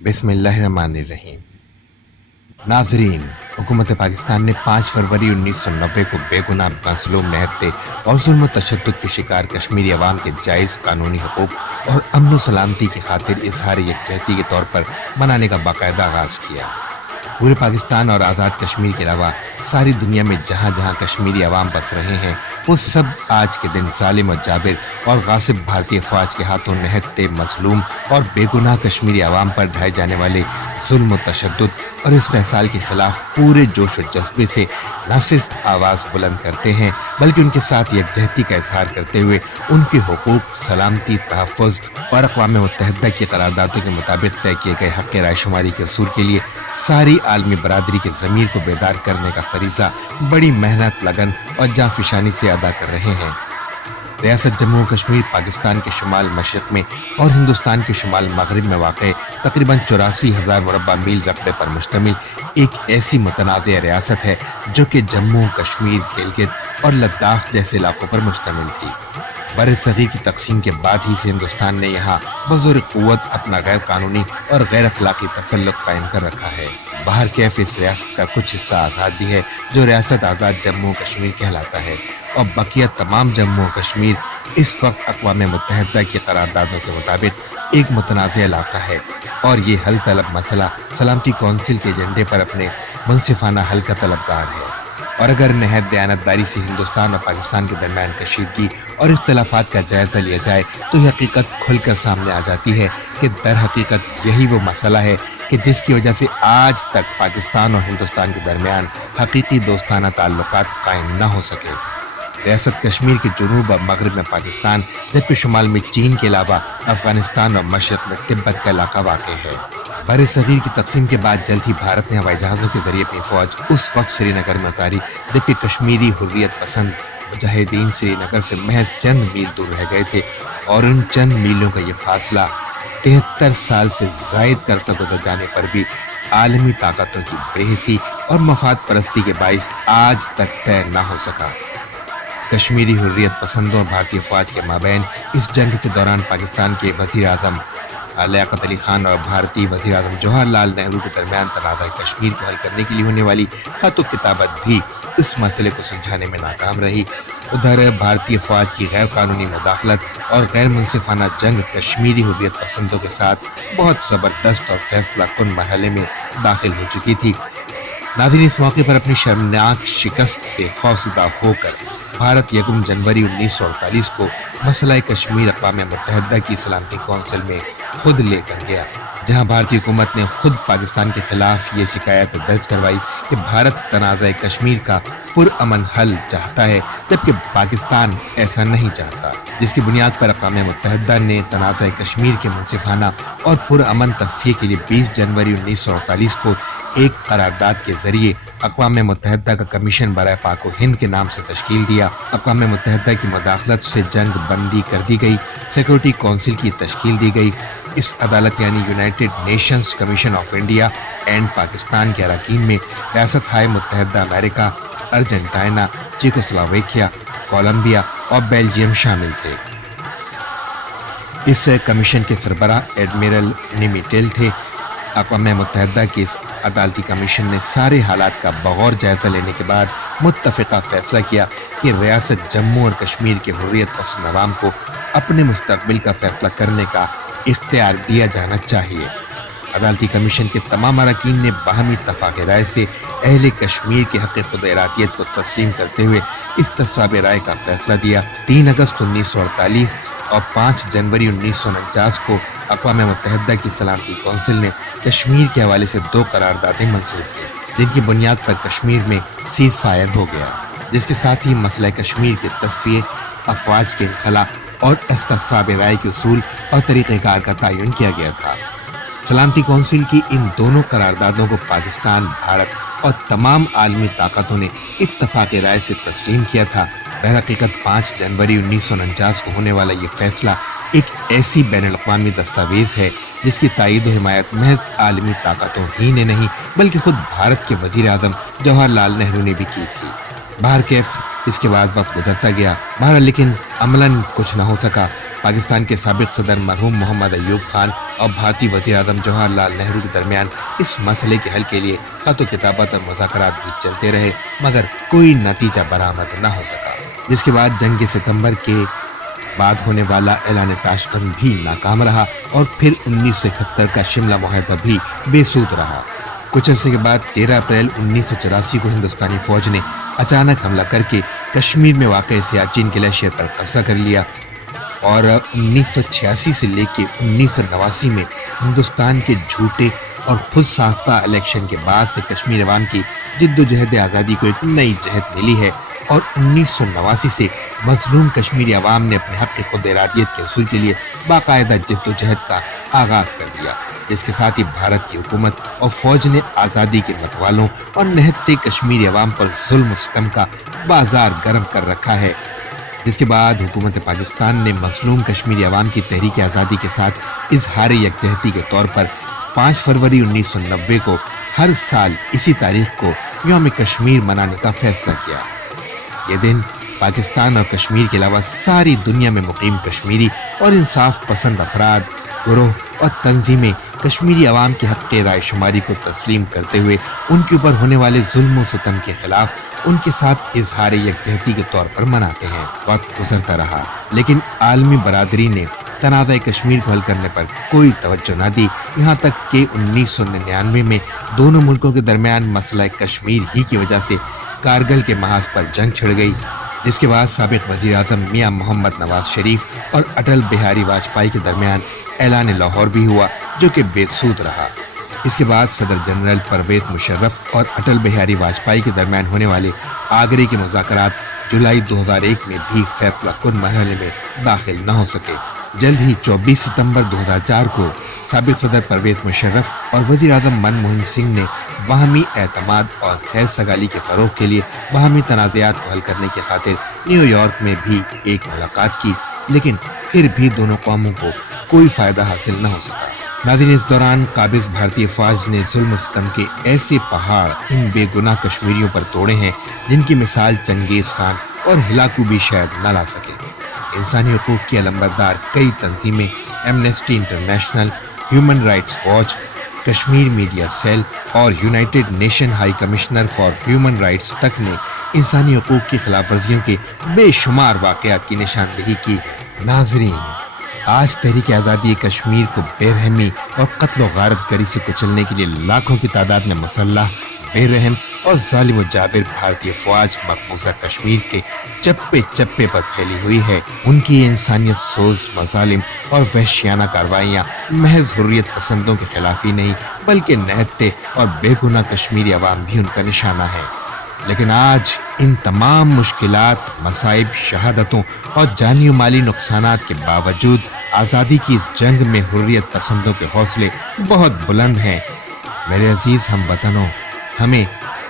बिस्मिल्लाहिर्रहमानिर्रहीम। नाजरीन, हुकूमत पाकिस्तान ने 5 फरवरी 1990 को बेगुनाह मज़लूम निहत्ते और जुल्म तशद्दुद के शिकार कश्मीरी अवाम के जायज़ कानूनी हकूक़ और अमन सलामती की खातिर इजहार यकजहती के तौर पर मनाने का बाकायदा आगाज़ किया। पूरे पाकिस्तान और आज़ाद कश्मीर के अलावा सारी दुनिया में जहाँ जहाँ कश्मीरी अवाम बस रहे हैं, वो सब आज के दिन जालिम और जाबिर और गासिब भारतीय फ़ौज के हाथों निहत्ते मज़लूम और बेगुनाह कश्मीरी अवाम पर ढाए जाने वाले जुल्म तशद्दुद और इस्तेहसाल के खिलाफ पूरे जोश और जज्बे से न सिर्फ आवाज़ बुलंद करते हैं, बल्कि उनके साथ यकजहती का इजहार करते हुए उनके हुकूक, सलामती, तहफ़्फ़ुज़ और अक़वाम मुत्तहिदा की करारदादों के मुताबिक तय किए गए हक़ रायशुमारी के उसूल के लिए सारी आलमी बरादरी के ज़मीर को बेदार करने का फरीज़ा बड़ी मेहनत, लगन और जाँफिशानी से अदा कर रहे हैं। रियासत जम्मू कश्मीर पाकिस्तान के शुमाल मशरिक़ में और हिंदुस्तान के शुमाल मगरिब में वाक़ तकरीबन 84,000 मुरब्बा मील रकबे पर मुश्तमिल एक ऐसी मुतनाज़ रियासत है जो कि जम्मू कश्मीर, गिलगित और लद्दाख जैसे इलाकों पर मुश्तमिल थी। बर-ए-सग़ीर की तक़सीम के बाद ही से हिंदुस्तान ने यहाँ बज़ोर क़ुव्वत अपना गैर कानूनी और गैर अखलाक़ी तसल्लुत कायम कर रखा है। बाहर कैफ इस रियासत का कुछ हिस्सा आज़ाद भी है जो रियासत आज़ाद जम्मू कश्मीर कहलाता है, और बकिया तमाम जम्मू कश्मीर इस वक्त अक़वाम मुत्तहिदा की करारदादों के मुताबिक एक मुतनाज़ इलाका है, और ये हल तलब मसला सलामती कौंसिल के एजेंडे पर अपने मुनसिफाना हल का तलबगार है। और अगर नहायत दयानतदारी से हिंदुस्तान और पाकिस्तान के दरमियान कशीदगी और इख्तलाफात का जायज़ा लिया जाए तो ये हकीकत खुलकर सामने आ जाती है कि दर हकीकत यही वो मसला है कि जिसकी वजह से आज तक पाकिस्तान और हिंदुस्तान के दरमियान हकीकी दोस्ताना ताल्लुकात कायम न हो सके। रियासत कश्मीर के जुनूब और मगरब में पाकिस्तान, जबकि शुमाल में चीन के अलावा अफगानिस्तान और मशरक़ में तिब्बत का इलाका वाक़ है। बर-ए-सग़ीर की तक़सीम के बाद जल्द ही भारत ने हवाई जहाज़ों के ज़रिए अपनी फ़ौज उस वक्त श्रीनगर में उतारी जबकि कश्मीरी हुर्रियत पसंद मुजाहिदीन श्रीनगर से महज चंद मील दूर रह गए थे, और उन चंद मीलों का ये फासला 73 साल से ज़ायद अरसा गुज़र जाने पर भी आलमी ताकतों की बेहिसी और मफाद परस्ती के बाइस आज तक तय न हो सका। कश्मीरी हुर्रियत पसंदों और भारतीय फ़ौज के माबैन इस जंग के दौरान पाकिस्तान के वज़ीर आज़म लियाक़त अली खान और भारतीय वज़ीर आज़म जवाहरलाल नेहरू के दरमियान तनाज़ा कश्मीर को हल करने के लिए होने वाली ख़त किताबत भी इस मसले को सुलझाने में नाकाम रही। उधर भारतीय फ़ौज की गैर कानूनी मुदाखलत और गैर मुनसिफाना जंग कश्मीरी हुर्रियत पसंदों के साथ बहुत ज़बरदस्त और फैसला कुन मरहले में दाखिल हो चुकी थी। नाज़रीन, इस मौके पर अपनी शर्मनाक शिकस्त से खौफज़दा होकर भारत 1 जनवरी 1948 को मसला कश्मीर अक़वाम मुत्तहिदा की सलामती कौंसिल में खुद लेकर गया, जहां भारतीय हुकूमत ने खुद पाकिस्तान के खिलाफ ये शिकायत दर्ज करवाई कि भारत तनाज़ा कश्मीर का पुरअमन हल चाहता है जबकि पाकिस्तान ऐसा नहीं चाहता, जिसकी बुनियाद पर अक़वाम मुत्तहिदा ने तनाज़ा कश्मीर के मुनसिफाना और पुरअमन तस्फ़िये के लिए 20 जनवरी 1948 को एक करारदाद के ज़रिए अक़वाम मुत्तहिदा का कमीशन बराए पाक व हिंद के नाम से तश्कील दिया। अक़वाम मुत्तहिदा की मुदाखलत से जंग बंदी कर दी गई, सिक्योरिटी कौंसिल की तश्कील दी गई। इस अदालत यानी United Nations commission of India and Pakistan के अरकान में रियासत हाय मुत्तहिदा अमेरिका, अर्जेंटीना, चेकोस्लोवाकिया, कोलंबिया और बेल्जियम शामिल थे। इस कमीशन के सरबराह एडमिरल निमिटेल थे। अक़वाम मुत्तहिदा की इस अदालती कमीशन ने सारे हालात का बगौर जायज़ा लेने के बाद मुत्तफ़िक़ा फ़ैसला किया कि रियासत जम्मू और कश्मीर के हुर्रियत पसंद अवाम को अपने मुस्तक़बिल का फ़ैसला करने का इख्तियार दिया जाना चाहिए। अदालती कमीशन के तमाम अरकान ने बाहमी इत्तफ़ाक़ राय से अहले कश्मीर के हक़ खुद इरादियत को तस्लीम करते हुए इस तस्वाब राय का फ़ैसला दिया। 3 अगस्त 1948 और 5 जनवरी 1949 को अक़वाम मुत्तहिदा की सलामती कौंसिल ने कश्मीर के हवाले से 2 करारदादें मंजूर की, जिनकी बुनियाद पर कश्मीर में सीज़ फायर हो गया, जिसके साथ ही मसला कश्मीर के तस्फ़िये, अफ़वाज के इनखला और तस्वाब राय के उसूल और तरीक़ेकार का तयन किया गया था। सलामती कौंसिल की इन दोनों करारदादों को पाकिस्तान, भारत और तमाम आलमी ताकतों ने इत्तफ़ाक़ राय से तस्लीम किया था। दरहकीकत 5 जनवरी 1949 को होने वाला ये फैसला एक ऐसी बैनुल-अक़वामी दस्तावेज़ है जिसकी तायीद व हिमायत महज आलमी ताकतों ही ने नहीं बल्कि खुद भारत के वज़ीर आज़म जवाहरलाल नेहरू ने भी की थी। बाहर कैफ اس کے بعد وقت گزرتا گیا، بہرحال لیکن عملاً کچھ نہ ہو سکا۔ پاکستان کے سابق صدر مرحوم محمد ایوب خان اور بھارتی وزیر اعظم جواہر لال نہرو کے درمیان اس مسئلے کے حل کے لیے خط و کتابت اور مذاکرات بھی چلتے رہے، مگر کوئی نتیجہ برآمد نہ ہو سکا، جس کے بعد جنگ ستمبر کے بعد ہونے والا اعلان تاشقند بھی ناکام رہا اور پھر 1971 کا شملہ معاہدہ بھی بے سود رہا۔ کچھ عرصے کے بعد 13 اپریل 1984 کو ہندوستانی فوج نے اچانک حملہ کر کے کشمیر میں واقع سیاچن گلیشیئر پر قبضہ کر لیا اور 1986 سے لے کے 1989 میں ہندوستان کے جھوٹے اور خود ساختہ الیکشن کے بعد سے کشمیر عوام کی جد و جہد آزادی کو ایک نئی جہت ملی ہے اور 1989 سے مظلوم کشمیری عوام نے اپنے حق خود ارادیت کے حصول کے لیے باقاعدہ جد و جہد کا آغاز کر دیا، جس کے ساتھ ہی بھارت کی حکومت اور فوج نے آزادی کے متوالوں اور نہتے کشمیری عوام پر ظلم و ستم کا بازار گرم کر رکھا ہے، جس کے بعد حکومت پاکستان نے مظلوم کشمیری عوام کی تحریک آزادی کے ساتھ اظہار یکجہتی کے طور پر 5 فروری 1990 کو ہر سال اسی تاریخ کو یوم کشمیر منانے کا فیصلہ کیا۔ یہ دن پاکستان اور کشمیر کے علاوہ ساری دنیا میں مقیم کشمیری اور انصاف پسند افراد، گروہ اور تنظیمیں کشمیری عوام کے حق رائے شماری کو تسلیم کرتے ہوئے ان کے اوپر ہونے والے ظلم و ستم کے خلاف ان کے ساتھ اظہار یکجہتی کے طور پر مناتے ہیں۔ وقت گزرتا رہا لیکن عالمی برادری نے تنازع کشمیر کو حل کرنے پر کوئی توجہ نہ دی، یہاں تک کہ 1999 میں دونوں ملکوں کے درمیان مسئلہ کشمیر ہی کی وجہ سے کارگل کے محاذ پر جنگ چھڑ گئی، جس کے بعد سابق وزیر اعظم میاں محمد نواز شریف اور اٹل بہاری واجپئی کے درمیان اعلان لاہور بھی ہوا جو کہ بے سود رہا۔ اس کے بعد صدر جنرل پرویز مشرف اور اٹل بہاری واجپئی کے درمیان ہونے والے آگرے کے مذاکرات جولائی 2001 میں بھی فیصلہ کن مرحلے میں داخل نہ ہو سکے۔ جلد ہی 24 ستمبر 2004 کو سابق صدر پرویز مشرف اور وزیر اعظم منموہن سنگھ نے باہمی اعتماد اور خیر سگالی کے فروغ کے لیے باہمی تنازعات کو حل کرنے کی خاطر نیو یارک میں بھی ایک ملاقات کی، لیکن پھر بھی دونوں قوموں کو کوئی فائدہ حاصل نہ ہو سکا۔ ناظرین، اس دوران قابض بھارتی افواج نے ظلم و ستم کے ایسے پہاڑ ان بے گناہ کشمیریوں پر توڑے ہیں جن کی مثال چنگیز خان اور ہلاکو بھی شاید نہ لا سکے۔ انسانی حقوق کی علمبردار کئی تنظیمیں، Amnesty International, Human Rights Watch, Kashmir media cell اور United Nation High Commissioner for Human Rights تک نے انسانی حقوق کی خلاف ورزیوں کے بے شمار واقعات کی نشاندہی کی۔ ناظرین، آج تحریک آزادی کشمیر کو بے رحمی اور قتل و غارت گری سے کچلنے کے لیے لاکھوں کی تعداد میں مسلح، بے رحم اور ظالم و جابر بھارتی افواج مقبوضہ کشمیر کے چپے چپے پر پھیلی ہوئی ہے۔ ان کی انسانیت سوز مظالم اور وحشیانہ کارروائیاں محض حریت پسندوں کے خلاف ہی نہیں بلکہ نہتے اور بے گناہ کشمیری عوام بھی ان کا نشانہ ہے۔ لیکن آج ان تمام مشکلات، مصائب، شہادتوں اور جانی و مالی نقصانات کے باوجود آزادی کی اس جنگ میں حریت پسندوں کے حوصلے بہت بلند ہیں۔ میرے عزیز ہم وطنوں، ہمیں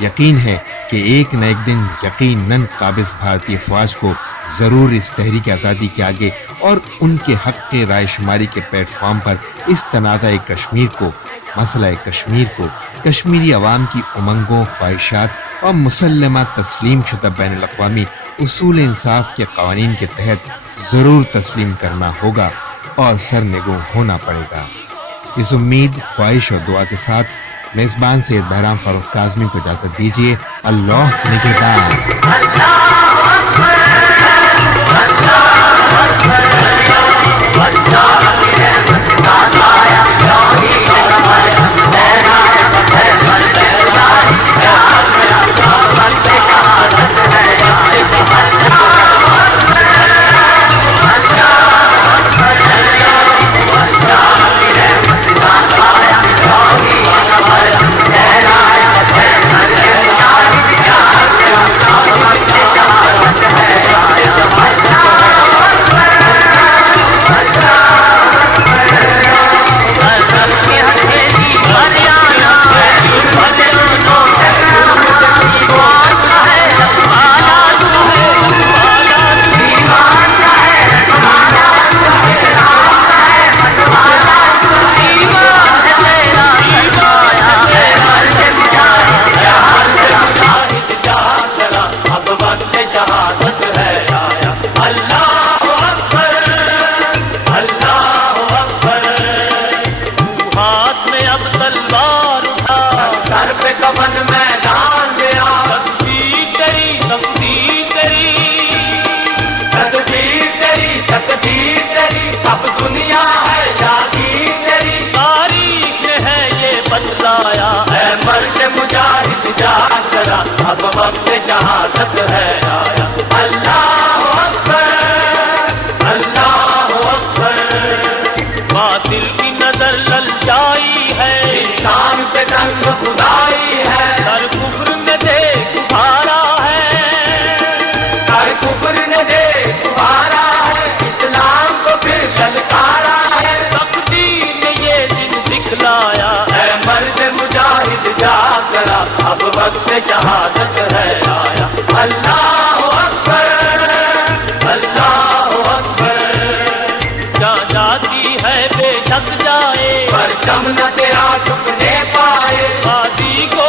یقین ہے کہ ایک نہ ایک دن یقیناً قابض بھارتی افواج کو ضرور اس تحریک آزادی کے آگے اور ان کے حق کے رائے شماری کے پلیٹ فارم پر اس تنازع کشمیر کو، مسئلہ کشمیر کو، کشمیری عوام کی امنگوں، خواہشات اور مسلمہ تسلیم شدہ بین الاقوامی اصول انصاف کے قوانین کے تحت ضرور تسلیم کرنا ہوگا اور سرنگوں ہونا پڑے گا۔ اس امید، خواہش اور دعا کے ساتھ میزبان سید بہرام فاروق کاظمی کو اجازت دیجیے۔ اللہ نگہبان۔ अब तलवार उठा, सर पे कमन मैदान में आ, तकदीर तेरी तकदीर तेरी, तकदीर तेरी तकदीर तेरी, अब दुनिया है जागी तेरी, तारीख ने है ये बतलाया, ऐ मर्द मुजाहिद जाग जरा, अब वक्त जहादत है आया। अल्लाह अकबर अल्लाह अकबर, बातिल की नजर ललचाई है, इंसान पे तंग खुदाई है, सर कुफ्र में देख उभारा है, हर कुफर ने देख उभारा है, इस्लाम को फिर ललकारा है। तकदीर ने ये दिन दिखलाया, ऐ मर्द मुजाहिद जाग जरा, अब वक्त जहादत है आया। अल्लाह अकबर अल्लाह अकबर, जहाँ जाती है बेशक जाए, परचम न तेरा झुकने पाए, आदि को